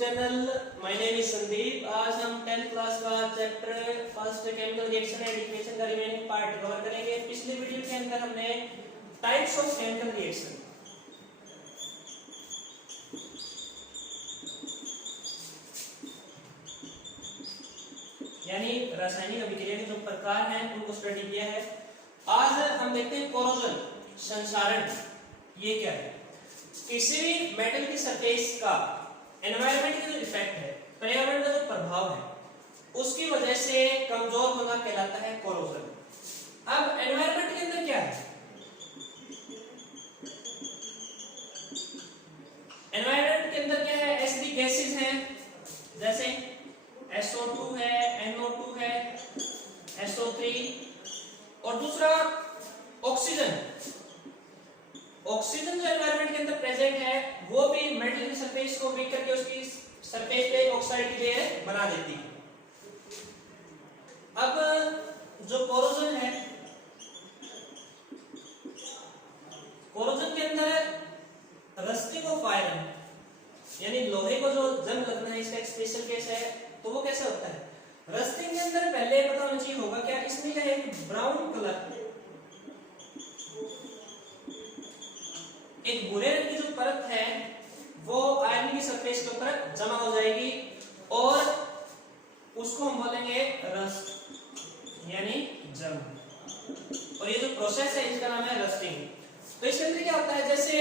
Channel. My name is Sandeep. आज हम 10th class का chapter first chemical reaction and equation का रिमेनिंग पार्ट कवर करेंगे। पिछले वीडियो के अंदर हमने टाइप्स ऑफ केमिकल रिएक्शन यानी रासायनिक अभिक्रिया के जो प्रकार हैं उनको स्टडी किया है। आज हम देखते हैं कोरोजन, संक्षारण। ये क्या है? किसी भी मेटल की सरफेस का एनवायरनमेंट का जो इफेक्ट है, पर्यावरण का जो प्रभाव है, उसकी वजह से कमजोर होना कहलाता है कोरोजन। अब एनवायरनमेंट के अंदर क्या है? एनवायरनमेंट के अंदर क्या है? एसिडिक गैसेस हैं, जैसे SO2 है, NO2 है, SO3, और दूसरा ऑक्सीजन। ऑक्सीजन जो एनवायरनमेंट के अंदर प्रेजेंट है वो भी मेटल की सरफेस को ब्रेक करके उसकी सरफेस पे ऑक्साइड की लेयर बना देती है। अब जो कोरोजन है, कोरोजन के अंदर रस्टिंग ऑफ आयरन यानी लोहे को जो जंग लगना है, इसका एक स्पेशल केस है। तो वो कैसे होता है? रस्टिंग के अंदर पहले पता होना चाहिए होगा क्या, इसमें क्या है, ब्राउन कलर, एक भूरे रंग की जो परत है वो आयरन की सरफेस के ऊपर जमा हो जाएगी और उसको हम बोलेंगे रस्ट यानी जंग। और ये जो प्रोसेस है इसका नाम है रस्टिंग। तो इसके अंदर क्या होता है, जैसे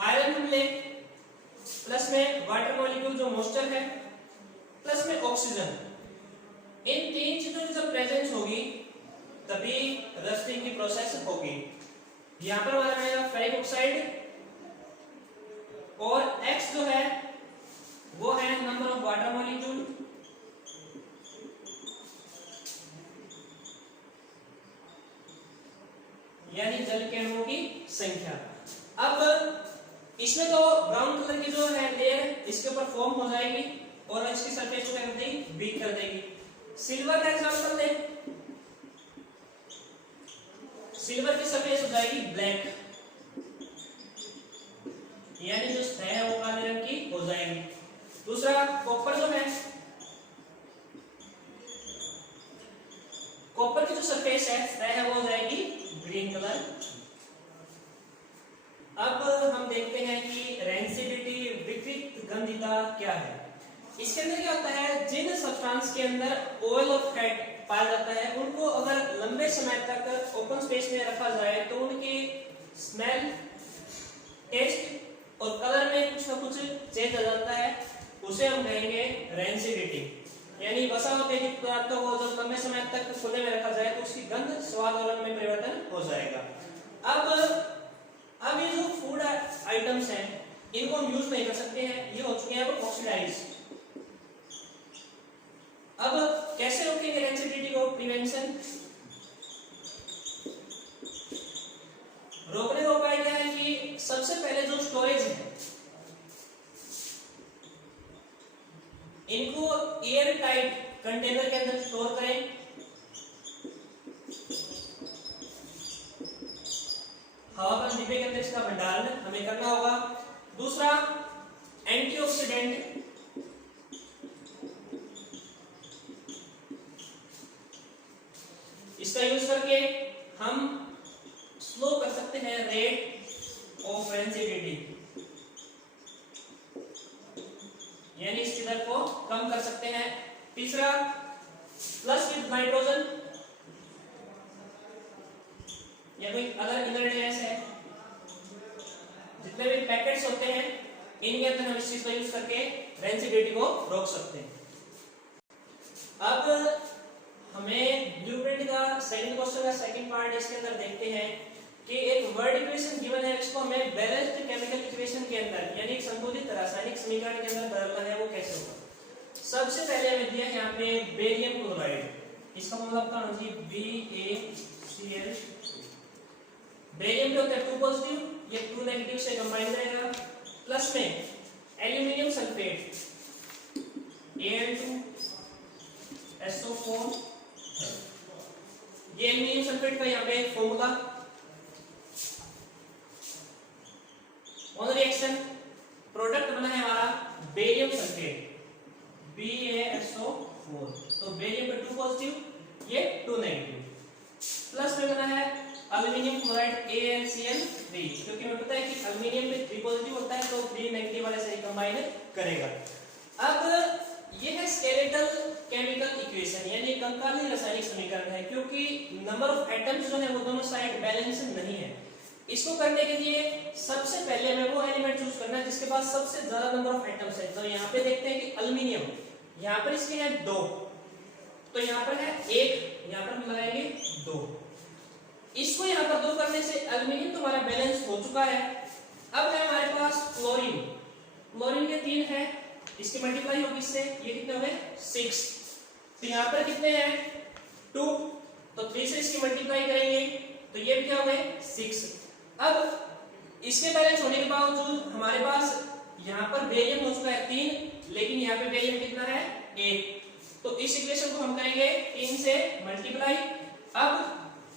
आयरन हम ले, प्लस में वाटर मॉलिक्यूल जो मॉइस्चर है, प्लस में ऑक्सीजन, इन तीन चीजों की जब प्रेजेंस होगी तभी रस्टिंग की प्रोसेस होगी। यहां पर हमारा रहेगा फेरिक ऑक्साइड और X जो है वो है नंबर ऑफ वाटर मॉलिक्यूल, यानी जल के अणुओं की संख्या। अब इसमें तो ब्राउन कलर की जो है लेयर इसके ऊपर फॉर्म हो जाएगी और इसकी सरफेस को क्या कर देगी, बीक कर देगी। सिल्वर का एग्जांपल दें, सिल्वर की सरफेस हो जाएगी ब्लैक, यानी जो सतह है वो काले रंग की हो जाएगी। दूसरा कॉपर जो है, कॉपर की जो सरफेस है, सतह है, वो हो जाएगी ग्रीन कलर। अब हम देखते हैं कि रेंसिडिटी, विकृत गंधिता क्या है। इसके अंदर क्या होता है, जिन सब्सटेंस के अंदर ऑयल ऑफ फैट पाया जाता है उनको अगर लंबे समय तक ओपन स्पेस में रखा जाए तो उनकी स्मेल, टेस्ट और कलर में कुछ ना कुछ चेंज आ जाता है, उसे हम कहेंगे रेंसिडिटी। यानी वसा हुआ तेजित पदार्थों को जब लंबे समय तक खुले में रखा जाए तो उसकी गंध, स्वाद और रंग में परिवर्तन हो जाएगा। अब ये जो फूड आइटम्स हैं इनको हम यूज नहीं कर सकते हैं, ये हो चुके हैं अब ऑक्सीडाइज। अब कैसे रोकेंगे रेंसिडिटी को? प्रिवेंशन। रोकने का उपाय क्या है कि सबसे पहले जो स्टोरेज है इनको एयर टाइट कंटेनर के अंदर स्टोर करें। हवाबंद डिब्बे के अंदर इसका भंडारण हमें करना होगा। दूसरा एंटीऑक्सीडेंट, इसका यूज करके हम स्लो कर सकते हैं रेट ऑफ रेंसिडिटी, यानी इसकी दर को कम कर सकते हैं। तीसरा प्लस विद नाइट्रोजन या कोई अदर इंग्रेडिएंट्स है, जितने भी पैकेट्स होते हैं इनके अंदर हम इस चीज का यूज करके रेंसिडिटी को रोक सकते हैं। अब हमें ब्लूप्रिंट का सेकंड क्वेश्चन का सेकंड पार्ट इसके अंदर देखते हैं कि एक वर्ड इक्वेशन गिवन है, इसको हमें बैलेंस्ड केमिकल इक्वेशन के अंदर यानी एक संतुलित रासायनिक समीकरण के अंदर बदलना है, वो कैसे होगा? सबसे पहले हमें दिया है यहाँ पे बेरियम क्लोराइड, इसका मतलब क्या होना चाहिए, BaCl। बेरियम के होते हैं 2 पॉजिटिव, ये 2 नेगेटिव से कंबाइन रहेगा, प्लस में एल्यूमिनियम सल्फेट Al2SO4, ये एल्यूमिनियम सल्फेट का यहाँ पे फॉर्मूला। ऑन रिएक्शन प्रोडक्ट बना है हमारा बेरियम सल्फेट। 4, तो बेरियम पे 2 पॉजिटिव, ये 2 नेगेटिव। प्लस में करना है एल्युमिनियम क्लोराइड AlCl3, क्योंकि हमें पता है कि एल्युमिनियम में 3 पॉजिटिव होता है तो 3 नेगेटिव वाले से कंबाइन करेगा। अब ये है स्केलेटल केमिकल इक्वेशन, यानी कंकाली रासायनिक समीकरण है, क्योंकि नंबर ऑफ एटम्स जो है वो दोनों साइड बैलेंस नहीं है। इसको करने के लिए सबसे पहले हमें वो एलिमेंट चूज करना है जिसके पास सबसे ज्यादा नंबर ऑफ एटम्स है। तो यहाँ पे देखते हैं कि एल्युमिनियम, यहाँ पर इसके हैं 2, तो यहाँ पर है 1, यहाँ पर हम लगाएंगे 2। इसको यहाँ पर 2 करने से एल्युमिनियम तो हमारा बैलेंस हो चुका है। अब है हमारे पास क्लोरीन, क्लोरीन के 3 है, इसकी मल्टीप्लाई होगी इससे, ये कितने हो गए 6। तो यहाँ पर कितने हैं 2, तो 3 से इसकी मल्टीप्लाई करेंगे तो ये भी क्या हो गए 6। अब इसके बैलेंस होने के बावजूद हमारे पास यहाँ पर बेरियम हो चुका है 3, लेकिन यहाँ पे बेरियम कितना है 1, तो इस इक्वेशन को हम करेंगे 3 से मल्टीप्लाई। अब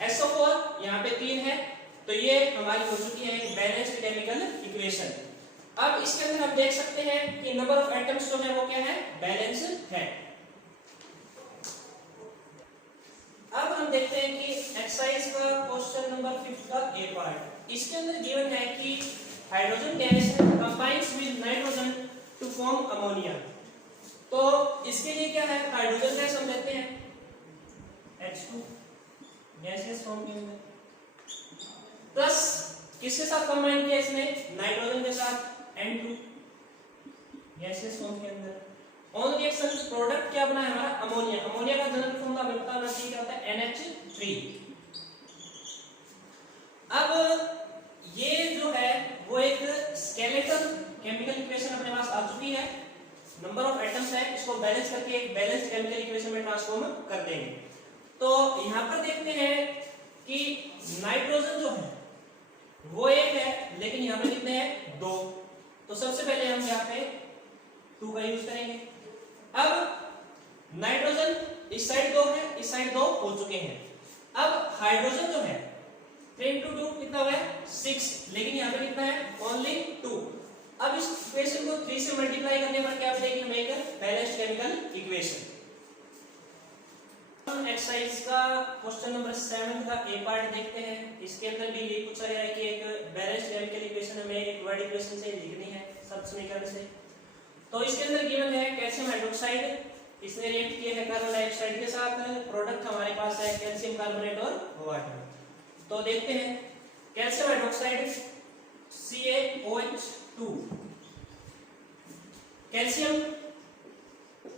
SO4 यहाँ पे 3 है, तो ये हमारी हो चुकी है एक बैलेंस्ड केमिकल इक्वेशन। अब इसके अंदर हम देख सकते हैं कि नंबर ऑफ एटम्स जो है वो क्या है, बैलेंस है। अब हम देखते हैं कि एक्सरसाइज का क्वेश्चन नंबर 5 का ए पार्ट। इसके अंदर गिवन है कि hydrogen gas combines with nitrogen to form ammonia. तो इसके लिए क्या है, हाइड्रोजन गैस हम लेते हैं H2 गैसेस फॉर्म के अंदर, प्लस किसके साथ कंबाइन किया इसने, नाइट्रोजन के साथ N2 गैसेस फॉर्म के अंदर। ऑन रिएक्शन प्रोडक्ट क्या बना है हमारा, अमोनिया। अमोनिया का जनरल फॉर्मूला हमें पता होना चाहिए, क्या होता है NH3। अब ये जो है वो एक स्केलेटल केमिकल इक्वेशन अपने पास आ चुकी है। नंबर ऑफ एटम्स है, इसको बैलेंस करके एक बैलेंस्ड केमिकल इक्वेशन में ट्रांसफॉर्म कर देंगे। तो यहाँ पर देखते हैं कि नाइट्रोजन जो है वो 1 है, लेकिन यहाँ पे कितने हैं 2, तो सबसे पहले हम यहाँ पे 2 का यूज करेंगे। अब नाइट्रोजन इस साइड 2 है, इस साइड 2 हो चुके हैं। अब हाइड्रोजन जो है 3 into 2 कितना हो गया 6, लेकिन यहाँ पे कितना है ओनली 2। अब इस इक्वेशन को 3 से मल्टीप्लाई करने पर क्या मिलेगी हमें, एक बैलेंस्ड केमिकल इक्वेशन। हम एक्सरसाइज का क्वेश्चन नंबर 7 का ए पार्ट देखते हैं। इसके अंदर भी ये पूछा गया है कि एक बैलेंस्ड केमिकल इक्वेशन हमें एक वर्ड इक्वेशन से लिखनी है, सब समीकरण से। तो इसके अंदर गिवन है कैल्शियम हाइड्रोक्साइड, इसने रिएक्ट किया है कार्बन डाइऑक्साइड के साथ, प्रोडक्ट हमारे पास है कैल्शियम कार्बोनेट और वाटर। तो देखते हैं calcium hydroxide CaOH2, calcium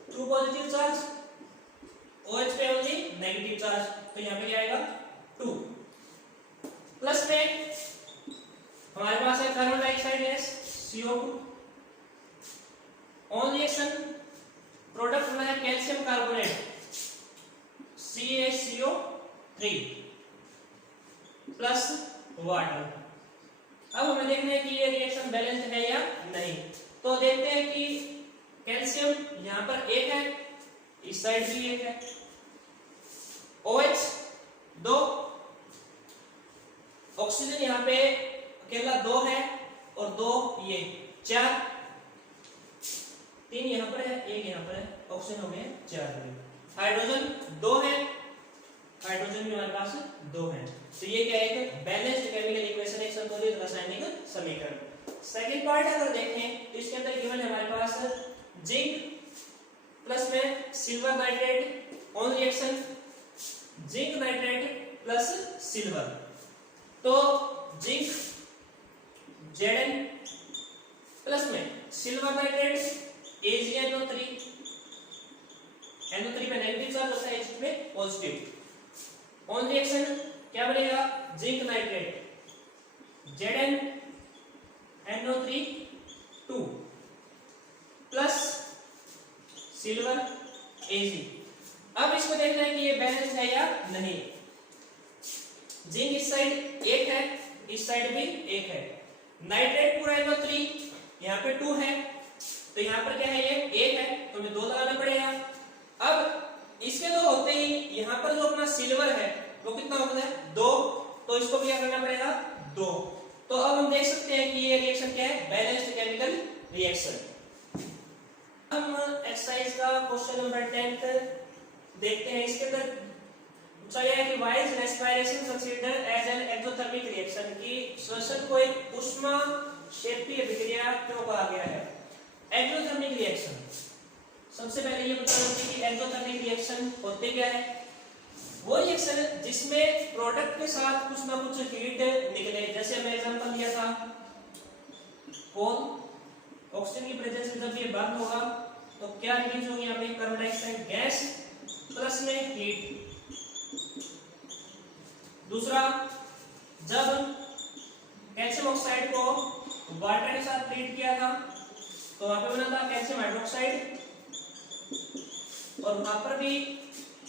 2 positive charge, OH पे ओनली नेगेटिव चार्ज, तो यहाँ पे क्या आएगा 2। प्लस में हमारे पास है carbon dioxide gas CO2, on reaction product बना है calcium carbonate CaCO3 plus water. अब हमें देखना है कि ये रिएक्शन बैलेंस्ड है या नहीं। तो देखते हैं कि कैल्शियम यहाँ पर 1 है, इस साइड भी 1 है, OH 2, ऑक्सीजन यहाँ पे अकेला 2 है और 2 ये 4, 3 यहाँ पर है, 1 यहाँ पर है, ऑक्सीजन हो गए 4। हाइड्रोजन 2 है, हाइड्रोजन भी हमारे पास 2 है। तो ये क्या है, एक बैलेंस्ड केमिकल इक्वेशन, एक संतुलित रासायनिक समीकरण। सेकंड पार्ट अगर देखें तो इसके अंदर गिवन है हमारे पास जिंक प्लस में silver nitrate, on reaction zinc nitrate plus silver. तो जिंक Zn प्लस में सिल्वर नाइट्रेट AgNO3, NO3 पे नेगेटिव चार्ज होता है, H पे पॉजिटिव। ऑन रिएक्शन क्या बनेगा, zinc nitrate ZnNO3 2 plus silver Ag। अब इसको देखना है कि ये बैलेंस है या नहीं। जिंक इस साइड 1 है, इस साइड भी 1 है, नाइट्रेट पूरा NO3 यहाँ पे 2 है, तो यहाँ पर क्या है ये 1 है, तो हमें 2 लगाना पड़ेगा। अब इसके 2 होते ही यहाँ पर जो अपना सिल्वर है वो कितना होता है 2, तो इसको भी क्या करना पड़ेगा 2। तो अब हम देख सकते हैं कि ये रिएक्शन क्या है, बैलेंस्ड केमिकल रिएक्शन। हम एक्सरसाइज का क्वेश्चन नंबर 10 देखते हैं। इसके अंदर पूछा गया है कि why is respiration considered as an exothermic reaction, कि श्वसन को एक ऊष्मा क्षेपीय विक्रिया क्यों कहा गया है। एक्सोथर्मिक रिएक्शन, सबसे पहले ये बताना चाहिए कि एक्सोथर्मिक रिएक्शन होते क्या है। वो रिएक्शन जिसमें प्रोडक्ट के साथ कुछ ना कुछ हीट निकले, जैसे हमने एग्जांपल लिया था कोल, ऑक्सीजन की प्रेजेंस में जब ये बंद होगा तो क्या रिलीज होगी यहाँ पे, कार्बन डाइऑक्साइड गैस प्लस में हीट। दूसरा, जब कैल्शियम ऑक्साइड को वाटर के साथ ट्रीट किया था तो वहां पे बना था कैल्शियम हाइड्रोक्साइड, और वहां पर भी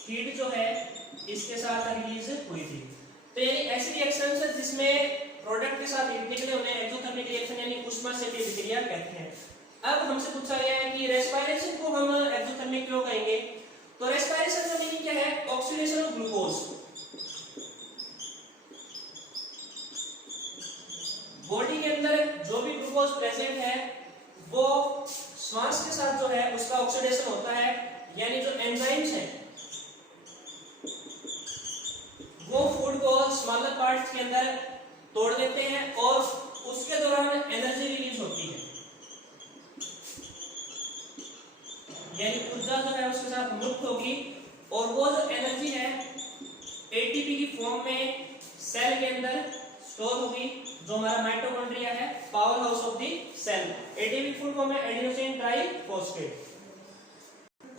हीट जो है इसके साथ रिलीज हुई थी। तो ये ऐसी रिएक्शंस जिसमें प्रोडक्ट के साथ हीट निकले उन्हें एक्सोथर्मिक रिएक्शन यानी ऊष्मा क्षेपीय विक्रिया कहते हैं। अब हमसे पूछा गया है कि रेस्पिरेशन को हम एक्सोथर्मिक क्यों कहेंगे। तो रेस्पिरेशन का मीनिंग क्या है, ऑक्सीडेशन ऑफ ग्लूकोज। बॉडी के अंदर जो भी ग्लूकोज प्रेजेंट है वो श्वास के साथ जो है उसका ऑक्सीडेशन होता है, यानी जो एंजाइम्स हैं वो फूड को स्मॉलर पार्ट्स के अंदर तोड़ देते हैं और उसके दौरान एनर्जी रिलीज होती है, यानी ऊर्जा जो है उसके साथ मुक्त होगी, और वो जो एनर्जी है एटीपी की फॉर्म में सेल के अंदर स्टोर होगी, जो हमारा माइटोकॉन्ड्रिया है, power house of the cell. ATP full form है एडिनोसिन ट्राइफॉस्फेट।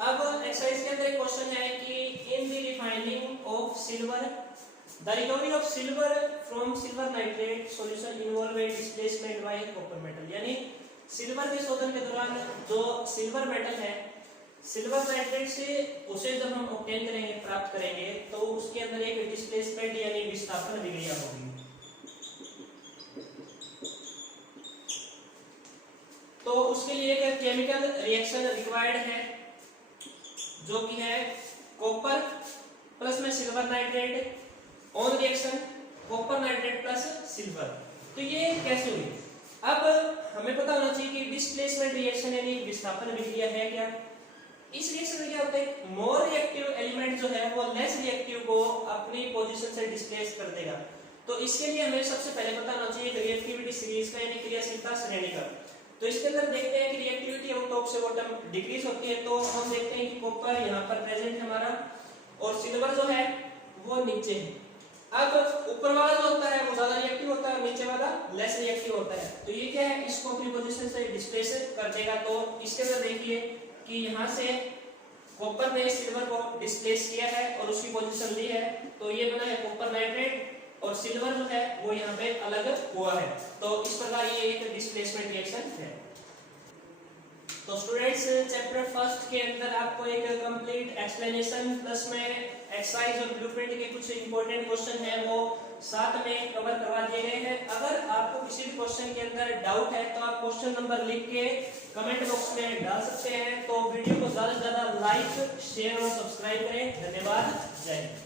अब एक्सरसाइज के अंदर एक क्वेश्चन है कि in the refining of silver the recovery of silver from silver nitrate solution involve a displacement by copper metal, यानी silver के शोधन के दौरान जो सिल्वर मेटल है सिल्वर नाइट्रेट से उसे जब हम ऑब्टेन करेंगे, प्राप्त करेंगे, तो उसके अंदर एक डिस्प्लेसमेंट यानी विस्थापन विक्रिया होगी। तो उसके लिए एक केमिकल रिएक्शन रिक्वायर्ड है जो कि है कॉपर प्लस में silver nitrate on reaction copper nitrate plus silver. तो ये कैसे हुई। अब हमें पता होना चाहिए कि डिस्प्लेसमेंट रिएक्शन यानी विस्थापन विक्रिया है क्या। इस रिएक्शन में क्या होता है, मोर रिएक्टिव एलिमेंट जो है वो लेस रिएक्टिव को अपनी पोजीशन से डिस्प्लेस कर देगा। तो इसके लिए हमें सबसे पहले पता होना चाहिए रिएक्टिविटी सीरीज का यानी क्रियाशीलता श्रेणी का। तो इसके अंदर देखते हैं कि रिएक्टिविटी हम टॉप से बॉटम डिक्रीज होती है। तो हम देखते हैं कि कॉपर यहाँ पर प्रेजेंट है हमारा और सिल्वर जो है वो नीचे है। अब ऊपर वाला जो होता है वो ज्यादा रिएक्टिव होता है, नीचे वाला लेस रिएक्टिव होता है। तो ये क्या है, इसको अपनी पोजीशन से डिस्प्लेस कर देगा। तो इसके अंदर देखिए कि यहाँ से कॉपर ने सिल्वर को डिस्प्लेस किया है और उसकी पोजीशन ली है, तो ये बना है कॉपर नाइट्रेट और सिल्वर जो है वो यहाँ पे अलग हुआ है। तो इस प्रकार ये एक डिस्प्लेसमेंट रिएक्शन है। तो स्टूडेंट्स चैप्टर फर्स्ट के अंदर आपको एक कंप्लीट एक्सप्लेनेशन प्लस में एक्सरसाइज और ब्लूप्रिंट के कुछ इंपॉर्टेंट क्वेश्चन है वो साथ में कवर करवा दिए गए हैं। अगर आपको किसी भी क्वेश्चन के अंदर डाउट है तो आप क्वेश्चन नंबर लिख के कमेंट बॉक्स में डाल सकते हैं। तो वीडियो को ज्यादा से ज्यादा लाइक शेयर और सब्सक्राइब करें। धन्यवाद, जय हिंद।